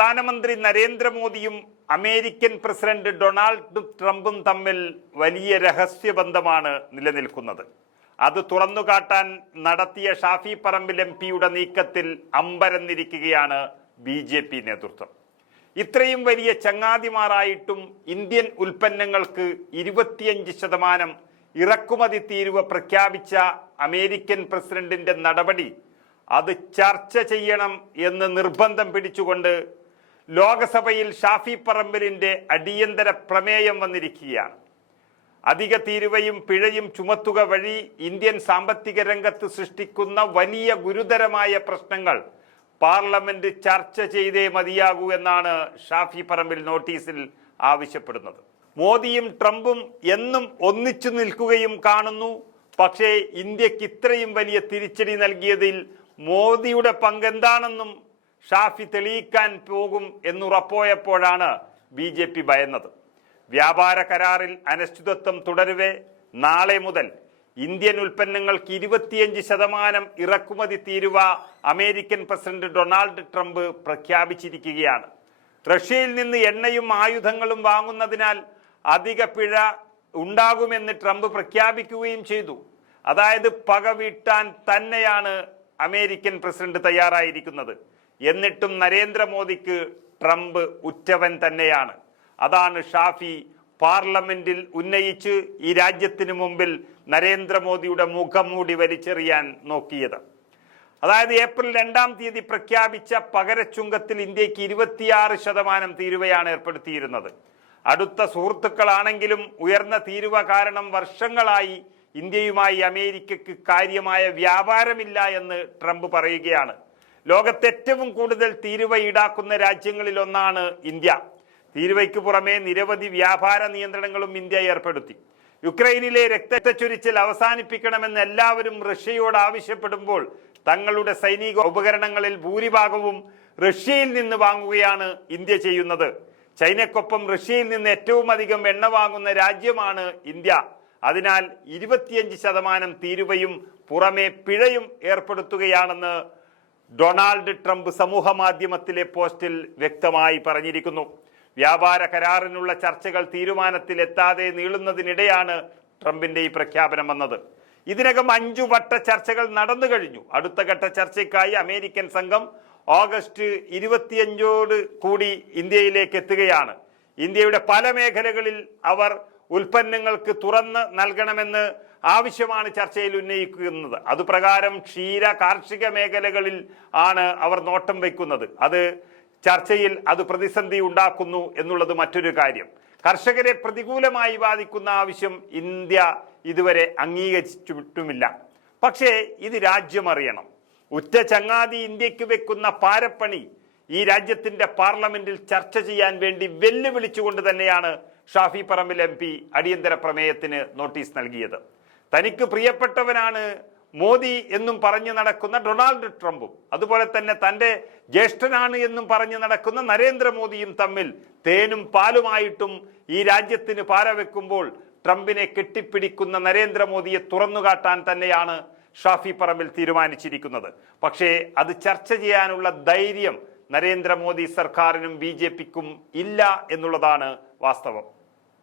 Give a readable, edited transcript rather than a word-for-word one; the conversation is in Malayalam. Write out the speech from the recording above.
പ്രധാനമന്ത്രി നരേന്ദ്രമോദിയും അമേരിക്കൻ പ്രസിഡന്റ് ഡൊണാൾഡ് ട്രംപും തമ്മിൽ വലിയ രഹസ്യബന്ധമാണ് നിലനിൽക്കുന്നത്. അത് തുറന്നുകാട്ടാൻ നടത്തിയ ഷാഫി പറമ്പിൽ MP-യുടെ നീക്കത്തിൽ അമ്പരന്നിരിക്കുകയാണ് BJP നേതൃത്വം. ഇത്രയും വലിയ ചങ്ങാതിമാരായിട്ടും ഇന്ത്യൻ ഉൽപ്പന്നങ്ങൾക്ക് 25% ഇറക്കുമതി തീരുവ പ്രഖ്യാപിച്ച അമേരിക്കൻ പ്രസിഡന്റിന്റെ നടപടി അത് ചർച്ച ചെയ്യണം എന്ന് നിർബന്ധം പിടിച്ചുകൊണ്ട് ലോകസഭയിൽ ഷാഫി പറമ്പിലിന്റെ അടിയന്തര പ്രമേയം വന്നിരിക്കുകയാണ്. അധിക തീരുവയും പിഴയും ചുമത്തുക വഴി ഇന്ത്യൻ സാമ്പത്തിക രംഗത്ത് സൃഷ്ടിക്കുന്ന വലിയ ഗുരുതരമായ പ്രശ്നങ്ങൾ പാർലമെന്റ് ചർച്ച ചെയ്തേ മതിയാകൂ എന്നാണ് ഷാഫി പറമ്പിൽ നോട്ടീസിൽ ആവശ്യപ്പെടുന്നത്. മോദിയും ട്രംപും എന്നും ഒന്നിച്ചു നിൽക്കുകയും കാണുന്നു. പക്ഷേ ഇന്ത്യക്ക് ഇത്രയും വലിയ തിരിച്ചടി നൽകിയതിൽ മോദിയുടെ പങ്കെന്താണെന്നും ഷാഫി തെളിയിക്കാൻ പോകും എന്നുറപ്പോയപ്പോഴാണ് BJP ഭയന്നത്. വ്യാപാര കരാറിൽ അനിശ്ചിതത്വം തുടരവെ നാളെ മുതൽ ഇന്ത്യൻ ഉൽപ്പന്നങ്ങൾക്ക് 25% ഇറക്കുമതി തീരുവ അമേരിക്കൻ പ്രസിഡന്റ് ഡൊണാൾഡ് ട്രംപ് പ്രഖ്യാപിച്ചിരിക്കുകയാണ്. റഷ്യയിൽ നിന്ന് എണ്ണയും ആയുധങ്ങളും വാങ്ങുന്നതിനാൽ അധിക പിഴ ഉണ്ടാകുമെന്ന് ട്രംപ് പ്രഖ്യാപിക്കുകയും ചെയ്തു. അതായത് പക വീട്ടാൻ തന്നെയാണ് അമേരിക്കൻ പ്രസിഡന്റ് തയ്യാറായിരിക്കുന്നത്. എന്നിട്ടും നരേന്ദ്രമോദിക്ക് ട്രംപ് ഉറ്റവൻ തന്നെയാണ്. അതാണ് ഷാഫി പാർലമെന്റിൽ ഉന്നയിച്ച് ഈ രാജ്യത്തിന് മുമ്പിൽ നരേന്ദ്രമോദിയുടെ മുഖംമൂടി വലിച്ചെറിയാൻ നോക്കിയത്. അതായത് ഏപ്രിൽ 2-ാം തീയതി പ്രഖ്യാപിച്ച പകരച്ചുങ്കത്തിൽ ഇന്ത്യക്ക് 26% തീരുവയാണ് ഏർപ്പെടുത്തിയിരുന്നത്. അടുത്ത സുഹൃത്തുക്കളാണെങ്കിലും ഉയർന്ന തീരുവ കാരണം വർഷങ്ങളായി ഇന്ത്യയുമായി അമേരിക്കക്ക് കാര്യമായ വ്യാപാരമില്ല എന്ന് ട്രംപ് പറയുകയാണ്. ലോകത്തെ ഏറ്റവും കൂടുതൽ തീരുവ ഈടാക്കുന്ന രാജ്യങ്ങളിൽ ഒന്നാണ് ഇന്ത്യ. തീരുവയ്ക്ക് പുറമെ നിരവധി വ്യാപാര നിയന്ത്രണങ്ങളും ഇന്ത്യ ഏർപ്പെടുത്തി. യുക്രൈനിലെ രക്തച്ചൊരിച്ചിൽ അവസാനിപ്പിക്കണമെന്ന് എല്ലാവരും റഷ്യയോട് ആവശ്യപ്പെടുമ്പോൾ തങ്ങളുടെ സൈനിക ഉപകരണങ്ങളിൽ ഭൂരിഭാഗവും റഷ്യയിൽ നിന്ന് വാങ്ങുകയാണ് ഇന്ത്യ ചെയ്യുന്നത്. ചൈനയ്ക്കൊപ്പം റഷ്യയിൽ നിന്ന് ഏറ്റവും അധികം എണ്ണ വാങ്ങുന്ന രാജ്യമാണ് ഇന്ത്യ. അതിനാൽ 25% തീരുവയും പുറമെ പിഴയും ഏർപ്പെടുത്തുകയാണെന്ന് ഡൊണാൾഡ് ട്രംപ് സമൂഹ മാധ്യമത്തിലെ പോസ്റ്റിൽ വ്യക്തമായി പറഞ്ഞിരിക്കുന്നു. വ്യാപാര കരാറിനുള്ള ചർച്ചകൾ തീരുമാനത്തിലെത്താതെ നീളുന്നതിനിടെയാണ് ട്രംപിന്റെ ഈ പ്രഖ്യാപനം വന്നത്. ഇതിനകം 5 വട്ട ചർച്ചകൾ നടന്നു കഴിഞ്ഞു. അടുത്ത ഘട്ട ചർച്ചയ്ക്കായി അമേരിക്കൻ സംഘം ഓഗസ്റ്റ് 25 കൂടി ഇന്ത്യയിലേക്ക് എത്തുകയാണ്. ഇന്ത്യയുടെ പല മേഖലകളിൽ അവർ ഉൽപ്പന്നങ്ങൾക്ക് തുറന്ന് നൽകണമെന്ന് ആവശ്യമാണ് ചർച്ചയിൽ ഉന്നയിക്കുന്നത്. അതുപ്രകാരം ക്ഷീര കാർഷിക മേഖലകളിൽ ആണ് അവർ നോട്ടം വയ്ക്കുന്നത്. അത് ചർച്ചയിൽ അത് പ്രതിസന്ധി ഉണ്ടാക്കുന്നു എന്നുള്ളത് മറ്റൊരു കാര്യം. കർഷകരെ പ്രതികൂലമായി ബാധിക്കുന്ന ആവശ്യം ഇന്ത്യ ഇതുവരെ അംഗീകരിച്ചിട്ടുമില്ല. പക്ഷേ ഇത് രാജ്യം അറിയണം. ഉറ്റ ചങ്ങാതി ഇന്ത്യക്ക് വെക്കുന്ന പാരപ്പണി ഈ രാജ്യത്തിന്റെ പാർലമെന്റിൽ ചർച്ച ചെയ്യാൻ വേണ്ടി വെല്ലുവിളിച്ചുകൊണ്ട് തന്നെയാണ് ഷാഫി പറമ്പിൽ MP അടിയന്തര പ്രമേയത്തിന് നോട്ടീസ് നൽകിയത്. തനിക്ക് പ്രിയപ്പെട്ടവനാണ് മോദി എന്നും പറഞ്ഞു നടക്കുന്ന ഡൊണാൾഡ് ട്രംപും അതുപോലെ തന്നെ തൻ്റെ ജ്യേഷ്ഠനാണ് എന്നും പറഞ്ഞു നടക്കുന്ന നരേന്ദ്രമോദിയും തമ്മിൽ തേനും പാലുമായിട്ടും ഈ രാജ്യത്തിന് പാരവെക്കുമ്പോൾ ട്രംപിനെ കെട്ടിപ്പിടിക്കുന്ന നരേന്ദ്രമോദിയെ തുറന്നുകാട്ടാൻ തന്നെയാണ് ഷാഫി പറമ്പിൽ തീരുമാനിച്ചിരിക്കുന്നത്. പക്ഷേ അത് ചർച്ച ചെയ്യാനുള്ള ധൈര്യം നരേന്ദ്രമോദി സർക്കാരിനും BJPക്കും ഇല്ല എന്നുള്ളതാണ് വാസ്തവം.